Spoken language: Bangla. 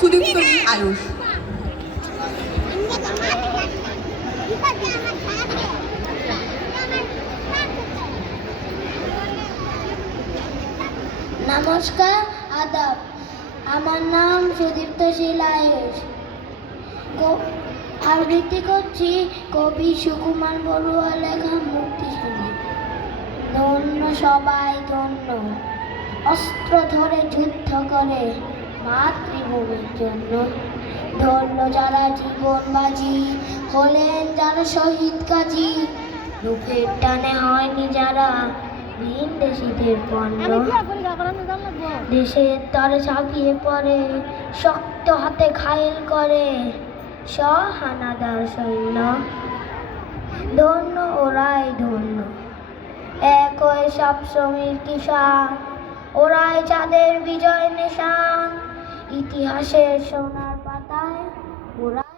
সুদীপ্তজি আয়ুষ। নমস্কার, আদাব। আমার নাম সুদীপ্তশীল আয়ুষ। আবৃত্তি করছি কবি সুকুমার বড়ুয়া লেখা মুক্তি সঙ্গীত। ধন্য সবাই ধন্য, অস্ত্র ধরে যুদ্ধ করে মাতৃভূমির জন্য। ধন্য যারা জীবন বাজি হলেন, যারা শহীদ কাজী। রূপের টানে হয়নি যারা ভিন দেশীদের পণ্য। দেশের তরে ঝাঁপিয়ে পড়ে, শক্ত হাতে ঘায়েল করে সহানাদার সৈন্য। ধন্য ওরাই ধন্য, এক হয়ে সব শ্রমিক কিষান। ওরাই যাদের বিজয় নিশান, ইতিহাসের সোনার পাতায় ওরাই